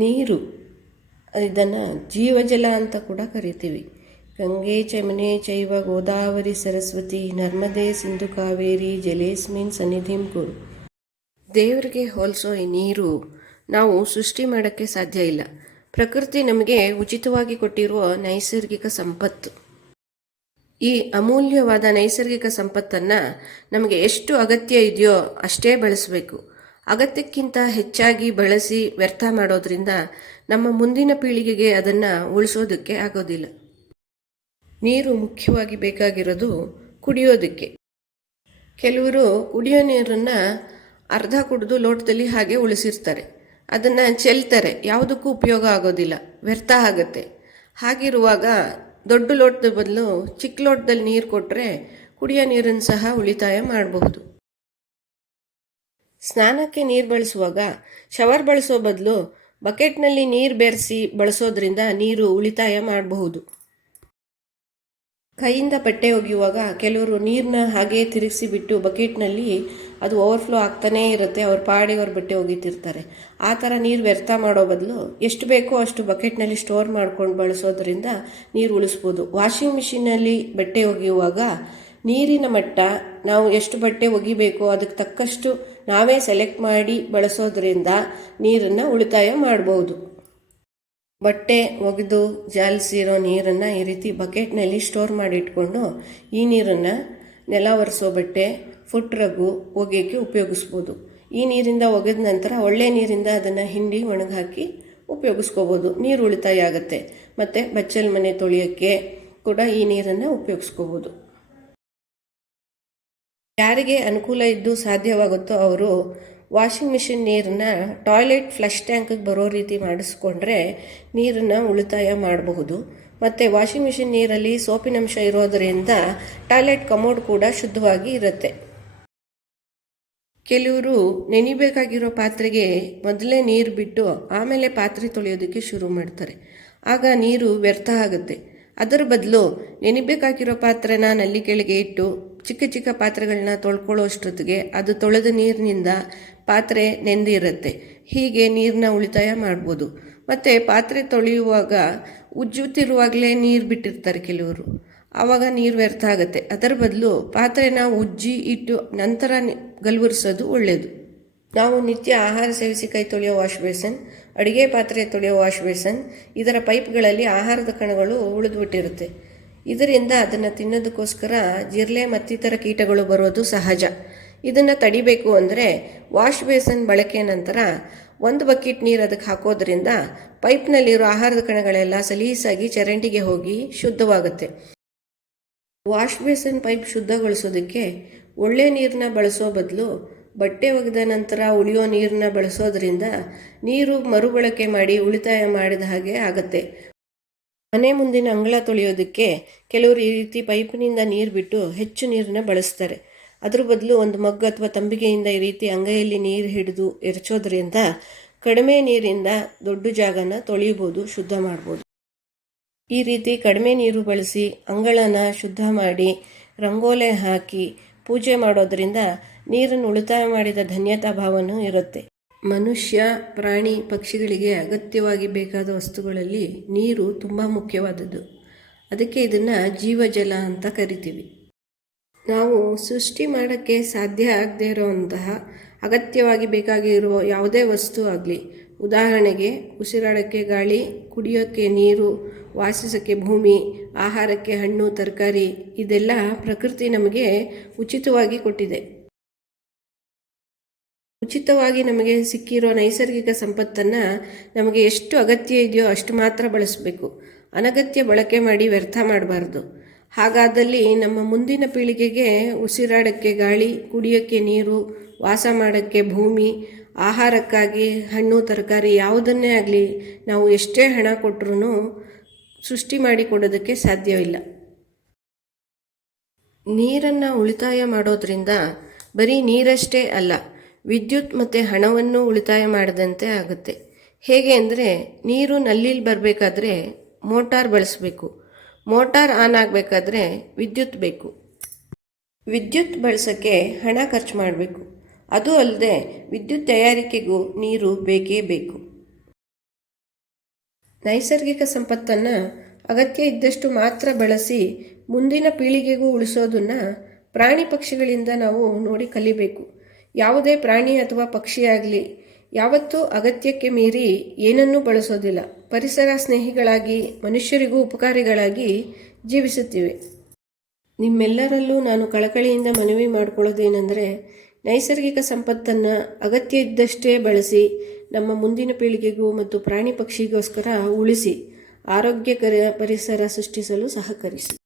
ನೀರು, ಇದನ್ನು ಜೀವಜಲ ಅಂತ ಕೂಡ ಕರಿತೀವಿ. ಗಂಗೆ ಚಮನೆ ಚೈವ ಗೋದಾವರಿ ಸರಸ್ವತಿ ನರ್ಮದೆ ಸಿಂಧು ಕಾವೇರಿ ಜಲೇಸ್ಮಿನ್ ಸನ್ನಿಧಿಂ ಕುರು. ದೇವರಿಗೆ ಹೋಲಿಸೋ ಈ ನೀರು ನಾವು ಸೃಷ್ಟಿ ಮಾಡೋಕ್ಕೆ ಸಾಧ್ಯ ಇಲ್ಲ. ಪ್ರಕೃತಿ ನಮಗೆ ಉಚಿತವಾಗಿ ಕೊಟ್ಟಿರುವ ನೈಸರ್ಗಿಕ ಸಂಪತ್ತು. ಈ ಅಮೂಲ್ಯವಾದ ನೈಸರ್ಗಿಕ ಸಂಪತ್ತನ್ನು ನಮಗೆ ಎಷ್ಟು ಅಗತ್ಯ ಇದೆಯೋ ಅಷ್ಟೇ ಬಳಸಬೇಕು. ಅಗತ್ಯಕ್ಕಿಂತ ಹೆಚ್ಚಾಗಿ ಬಳಸಿ ವ್ಯರ್ಥ ಮಾಡೋದ್ರಿಂದ ನಮ್ಮ ಮುಂದಿನ ಪೀಳಿಗೆಗೆ ಅದನ್ನು ಉಳಿಸೋದಕ್ಕೆ ಆಗೋದಿಲ್ಲ. ನೀರು ಮುಖ್ಯವಾಗಿ ಬೇಕಾಗಿರೋದು ಕುಡಿಯೋದಕ್ಕೆ. ಕೆಲವರು ಕುಡಿಯೋ ನೀರನ್ನು ಅರ್ಧ ಕುಡಿದು ಲೋಟದಲ್ಲಿ ಹಾಗೆ ಉಳಿಸಿರ್ತಾರೆ. ಅದನ್ನು ಚೆಲ್ತಾರೆ, ಯಾವುದಕ್ಕೂ ಉಪಯೋಗ ಆಗೋದಿಲ್ಲ, ವ್ಯರ್ಥ ಆಗುತ್ತೆ. ಹಾಗಿರುವಾಗ ದೊಡ್ಡ ಲೋಟದ ಬದಲು ಚಿಕ್ಕ ಲೋಟದಲ್ಲಿ ನೀರು ಕೊಟ್ಟರೆ ಕುಡಿಯೋ ನೀರನ್ನು ಸಹ ಉಳಿತಾಯ ಮಾಡಬಹುದು. ಸ್ನಾನಕ್ಕೆ ನೀರು ಬಳಸುವಾಗ ಶವರ್ ಬಳಸೋ ಬದಲು ಬಕೆಟ್ನಲ್ಲಿ ನೀರು ಬೆರೆಸಿ ಬಳಸೋದ್ರಿಂದ ನೀರು ಉಳಿತಾಯ ಮಾಡಬಹುದು. ಕೈಯಿಂದ ಬಟ್ಟೆ ಒಗೆಯುವಾಗ ಕೆಲವರು ನೀರನ್ನ ಹಾಗೆ ತಿರುಗಿಸಿ ಬಿಟ್ಟು ಬಕೆಟ್ನಲ್ಲಿ ಅದು ಓವರ್ಫ್ಲೋ ಆಗ್ತಾನೇ ಇರುತ್ತೆ, ಅವ್ರ ಪಾಡಿಗೆ ಅವ್ರ ಬಟ್ಟೆ ಒಗಿತಿರ್ತಾರೆ. ಆ ಥರ ನೀರು ವ್ಯರ್ಥ ಮಾಡೋ ಬದಲು ಎಷ್ಟು ಬೇಕೋ ಅಷ್ಟು ಬಕೆಟ್ನಲ್ಲಿ ಸ್ಟೋರ್ ಮಾಡ್ಕೊಂಡು ಬಳಸೋದ್ರಿಂದ ನೀರು ಉಳಿಸ್ಬೋದು. ವಾಷಿಂಗ್ ಮಿಷಿನಲ್ಲಿ ಬಟ್ಟೆ ಒಗೆಯುವಾಗ ನೀರಿನ ಮಟ್ಟ ನಾವು ಎಷ್ಟು ಬಟ್ಟೆ ಒಗಿಬೇಕೋ ಅದಕ್ಕೆ ತಕ್ಕಷ್ಟು ನಾವೇ ಸೆಲೆಕ್ಟ್ ಮಾಡಿ ಬಳಸೋದ್ರಿಂದ ನೀರನ್ನು ಉಳಿತಾಯ ಮಾಡ್ಬೋದು. ಬಟ್ಟೆ ಒಗೆದು ಜಾಲಿಸಿರೋ ನೀರನ್ನು ಈ ರೀತಿ ಬಕೆಟ್ನಲ್ಲಿ ಸ್ಟೋರ್ ಮಾಡಿಟ್ಕೊಂಡು ಈ ನೀರನ್ನು ನೆಲ ಒರೆಸೋ ಬಟ್ಟೆ, ಫುಟ್ ರಗ್ಗು ಒಗೆಯೋಕ್ಕೆ ಉಪಯೋಗಿಸ್ಬೋದು. ಈ ನೀರಿಂದ ಒಗೆದ ನಂತರ ಒಳ್ಳೆ ನೀರಿಂದ ಅದನ್ನು ಹಿಂಡಿ ಒಣಗಾಕಿ ಉಪಯೋಗಿಸ್ಕೋಬೋದು. ನೀರು ಉಳಿತಾಯ ಆಗುತ್ತೆ. ಮತ್ತು ಬಚ್ಚಲ ಮನೆ ತೊಳೆಯೋಕ್ಕೆ ಕೂಡ ಈ ನೀರನ್ನು ಉಪಯೋಗಿಸ್ಕೋಬೋದು. ಯಾರಿಗೆ ಅನುಕೂಲ ಇದ್ದು ಸಾಧ್ಯವಾಗುತ್ತೋ ಅವರು ವಾಷಿಂಗ್ ಮಿಷಿನ್ ನೀರನ್ನ ಟಾಯ್ಲೆಟ್ ಫ್ಲಶ್ ಟ್ಯಾಂಕಿಗೆ ಬರೋ ರೀತಿ ಮಾಡಿಸ್ಕೊಂಡ್ರೆ ನೀರನ್ನು ಉಳಿತಾಯ ಮಾಡಬಹುದು. ಮತ್ತು ವಾಷಿಂಗ್ ಮಿಷಿನ್ ನೀರಲ್ಲಿ ಸೋಪಿನಂಶ ಇರೋದರಿಂದ ಟಾಯ್ಲೆಟ್ ಕಮೋಡ್ ಕೂಡ ಶುದ್ಧವಾಗಿ ಇರುತ್ತೆ. ಕೆಲವರು ನೆನಿಬೇಕಾಗಿರೋ ಪಾತ್ರೆಗೆ ಮೊದಲೇ ನೀರು ಬಿಟ್ಟು ಆಮೇಲೆ ಪಾತ್ರೆ ತೊಳೆಯೋದಕ್ಕೆ ಶುರು ಮಾಡ್ತಾರೆ. ಆಗ ನೀರು ವ್ಯರ್ಥ ಆಗುತ್ತೆ. ಅದರ ಬದಲು ನೆನಿಬೇಕಾಗಿರೋ ಪಾತ್ರೆನ ನಲ್ಲಿ ಕೆಳಗೆ ಇಟ್ಟು ಚಿಕ್ಕ ಚಿಕ್ಕ ಪಾತ್ರೆಗಳನ್ನ ತೊಳ್ಕೊಳ್ಳೋ ಅಷ್ಟೊತ್ತಿಗೆ ಅದು ತೊಳೆದ ನೀರಿನಿಂದ ಪಾತ್ರೆ ನೆಂದಿರುತ್ತೆ. ಹೀಗೆ ನೀರನ್ನ ಉಳಿತಾಯ ಮಾಡ್ಬೋದು. ಮತ್ತು ಪಾತ್ರೆ ತೊಳೆಯುವಾಗ ಉಜ್ಜುತ್ತಿರುವಾಗಲೇ ನೀರು ಬಿಟ್ಟಿರ್ತಾರೆ ಕೆಲವರು, ಆವಾಗ ನೀರು ವ್ಯರ್ಥ ಆಗುತ್ತೆ. ಅದರ ಬದಲು ಪಾತ್ರೆನ ಉಜ್ಜಿ ಇಟ್ಟು ನಂತರ ಗಲ್ವರಿಸೋದು ಒಳ್ಳೆಯದು. ನಾವು ನಿತ್ಯ ಆಹಾರ ಸೇವಿಸಿ ಕೈ ತೊಳೆಯೋ ವಾಶ್ ಬೇಸನ್, ಅಡುಗೆ ಪಾತ್ರೆ ತೊಳೆಯೋ ವಾಶ್ ಬೇಸನ್, ಇದರ ಪೈಪ್ಗಳಲ್ಲಿ ಆಹಾರದ ಕಣಗಳು ಉಳಿದ್ಬಿಟ್ಟಿರುತ್ತೆ. ಇದರಿಂದ ಅದನ್ನು ತಿನ್ನೋದಕ್ಕೋಸ್ಕರ ಜಿರಳೆ ಮತ್ತಿತರ ಕೀಟಗಳು ಬರೋದು ಸಹಜ. ಇದನ್ನು ತಡಿಬೇಕು ಅಂದರೆ ವಾಶ್ ಬೇಸನ್ ಬಳಕೆ ನಂತರ 1 ಬಕೆಟ್ ನೀರು ಅದಕ್ಕೆ ಹಾಕೋದ್ರಿಂದ ಪೈಪ್ನಲ್ಲಿರೋ ಆಹಾರದ ಕಣಗಳೆಲ್ಲ ಸಲೀಸಾಗಿ ಚರಂಡಿಗೆ ಹೋಗಿ ಶುದ್ಧವಾಗುತ್ತೆ. ವಾಶ್ ಬೇಸನ್ ಪೈಪ್ ಶುದ್ಧಗೊಳಿಸೋದಕ್ಕೆ ಒಳ್ಳೆ ನೀರನ್ನ ಬಳಸೋ ಬದಲು ಬಟ್ಟೆ ಒಗೆದ ನಂತರ ಉಳಿಯೋ ನೀರನ್ನ ಬಳಸೋದ್ರಿಂದ ನೀರು ಮರುಬಳಕೆ ಮಾಡಿ ಉಳಿತಾಯ ಮಾಡಿದ ಹಾಗೆ ಆಗುತ್ತೆ. ಮನೆ ಮುಂದಿನ ಅಂಗಳ ತೊಳೆಯೋದಕ್ಕೆ ಕೆಲವರು ಈ ರೀತಿ ಪೈಪ್ನಿಂದ ನೀರು ಬಿಟ್ಟು ಹೆಚ್ಚು ನೀರನ್ನ ಬಳಸ್ತಾರೆ. ಅದ್ರ ಬದಲು ಒಂದು ಮಗ್ ಅಥವಾ ತಂಬಿಗೆಯಿಂದ ಈ ರೀತಿ ಅಂಗೈಯಲ್ಲಿ ನೀರು ಹಿಡಿದು ಎರಚೋದ್ರಿಂದ ಕಡಿಮೆ ನೀರಿಂದ ದೊಡ್ಡ ಜಾಗನ ತೊಳೆಯಬಹುದು, ಶುದ್ಧ ಮಾಡ್ಬೋದು. ಈ ರೀತಿ ಕಡಿಮೆ ನೀರು ಬಳಸಿ ಅಂಗಳನ ಶುದ್ಧ ಮಾಡಿ ರಂಗೋಲೆ ಹಾಕಿ ಪೂಜೆ ಮಾಡೋದ್ರಿಂದ ನೀರನ್ನು ಉಳಿತಾಯ ಮಾಡಿದ ಧನ್ಯತಾ ಭಾವನೂ ಇರುತ್ತೆ. ಮನುಷ್ಯ, ಪ್ರಾಣಿ, ಪಕ್ಷಿಗಳಿಗೆ ಅಗತ್ಯವಾಗಿ ಬೇಕಾದ ವಸ್ತುಗಳಲ್ಲಿ ನೀರು ತುಂಬ ಮುಖ್ಯವಾದದ್ದು. ಅದಕ್ಕೆ ಇದನ್ನು ಜೀವಜಲ ಅಂತ ಕರಿತೀವಿ. ನಾವು ಸೃಷ್ಟಿ ಮಾಡೋಕ್ಕೆ ಸಾಧ್ಯ ಆಗದೇ ಇರೋವಂತಹ ಅಗತ್ಯವಾಗಿ ಬೇಕಾಗಿರೋ ಯಾವುದೇ ವಸ್ತು ಆಗಲಿ, ಉದಾಹರಣೆಗೆ ಉಸಿರಾಡೋಕ್ಕೆ ಗಾಳಿ, ಕುಡಿಯೋಕ್ಕೆ ನೀರು, ವಾಸಿಸೋಕ್ಕೆ ಭೂಮಿ, ಆಹಾರಕ್ಕೆ ಹಣ್ಣು ತರಕಾರಿ, ಇದೆಲ್ಲ ಪ್ರಕೃತಿ ನಮಗೆ ಉಚಿತವಾಗಿ ಕೊಟ್ಟಿದೆ. ಉಚಿತವಾಗಿ ನಮಗೆ ಸಿಕ್ಕಿರೋ ನೈಸರ್ಗಿಕ ಸಂಪತ್ತನ್ನು ನಮಗೆ ಎಷ್ಟು ಅಗತ್ಯ ಇದೆಯೋ ಅಷ್ಟು ಮಾತ್ರ ಬಳಸಬೇಕು. ಅನಗತ್ಯ ಬಳಕೆ ಮಾಡಿ ವ್ಯರ್ಥ ಮಾಡಬಾರ್ದು. ಹಾಗಾದಲ್ಲಿ ನಮ್ಮ ಮುಂದಿನ ಪೀಳಿಗೆಗೆ ಉಸಿರಾಡೋಕ್ಕೆ ಗಾಳಿ, ಕುಡಿಯೋಕ್ಕೆ ನೀರು, ವಾಸ ಮಾಡೋಕ್ಕೆ ಭೂಮಿ, ಆಹಾರಕ್ಕಾಗಿ ಹಣ್ಣು ತರಕಾರಿ ಯಾವುದನ್ನೇ ಆಗಲಿ ನಾವು ಎಷ್ಟೇ ಹಣ ಕೊಟ್ಟರೂ ಸೃಷ್ಟಿ ಮಾಡಿ ಕೊಡೋದಕ್ಕೆ ಸಾಧ್ಯವಿಲ್ಲ. ನೀರನ್ನು ಉಳಿತಾಯ ಮಾಡೋದ್ರಿಂದ ಬರೀ ನೀರಷ್ಟೇ ಅಲ್ಲ, ವಿದ್ಯುತ್ ಮತ್ತು ಹಣವನ್ನು ಉಳಿತಾಯ ಮಾಡಿದಂತೆ ಆಗುತ್ತೆ. ಹೇಗೆ ಅಂದರೆ ನೀರು ನಲ್ಲಿಲಿ ಬರಬೇಕಾದ್ರೆ ಮೋಟಾರ್ ಬಳಸಬೇಕು. ಮೋಟಾರ್ ಆನ್ ಆಗಬೇಕಾದ್ರೆ ವಿದ್ಯುತ್ ಬೇಕು. ವಿದ್ಯುತ್ ಬಳಸೋಕ್ಕೆ ಹಣ ಖರ್ಚು ಮಾಡಬೇಕು. ಅದು ಅಲ್ಲದೆ ವಿದ್ಯುತ್ ತಯಾರಿಕೆಗೂ ನೀರು ಬೇಕೇ ಬೇಕು. ನೈಸರ್ಗಿಕ ಸಂಪತ್ತನ್ನು ಅಗತ್ಯ ಇದ್ದಷ್ಟು ಮಾತ್ರ ಬಳಸಿ ಮುಂದಿನ ಪೀಳಿಗೆಗೂ ಉಳಿಸೋದನ್ನು ಪ್ರಾಣಿ ಪಕ್ಷಿಗಳಿಂದ ನಾವು ನೋಡಿ ಕಲಿಬೇಕು. ಯಾವುದೇ ಪ್ರಾಣಿ ಅಥವಾ ಪಕ್ಷಿಯಾಗಲಿ ಯಾವತ್ತೂ ಅಗತ್ಯಕ್ಕೆ ಮೀರಿ ಏನನ್ನೂ ಬಳಸೋದಿಲ್ಲ. ಪರಿಸರ ಸ್ನೇಹಿಗಳಾಗಿ ಮನುಷ್ಯರಿಗೂ ಉಪಕಾರಿಗಳಾಗಿ ಜೀವಿಸುತ್ತಿವೆ. ನಿಮ್ಮೆಲ್ಲರಲ್ಲೂ ನಾನು ಕಳಕಳಿಯಿಂದ ಮನವಿ ಮಾಡಿಕೊಳ್ಳೋದೇನೆಂದರೆ, ನೈಸರ್ಗಿಕ ಸಂಪತ್ತನ್ನು ಅಗತ್ಯ ಇದ್ದಷ್ಟೇ ಬಳಸಿ ನಮ್ಮ ಮುಂದಿನ ಪೀಳಿಗೆಗೂ ಮತ್ತು ಪ್ರಾಣಿ ಪಕ್ಷಿಗೋಸ್ಕರ ಉಳಿಸಿ ಆರೋಗ್ಯಕರ ಪರಿಸರ ಸೃಷ್ಟಿಸಲು ಸಹಕರಿಸಿ.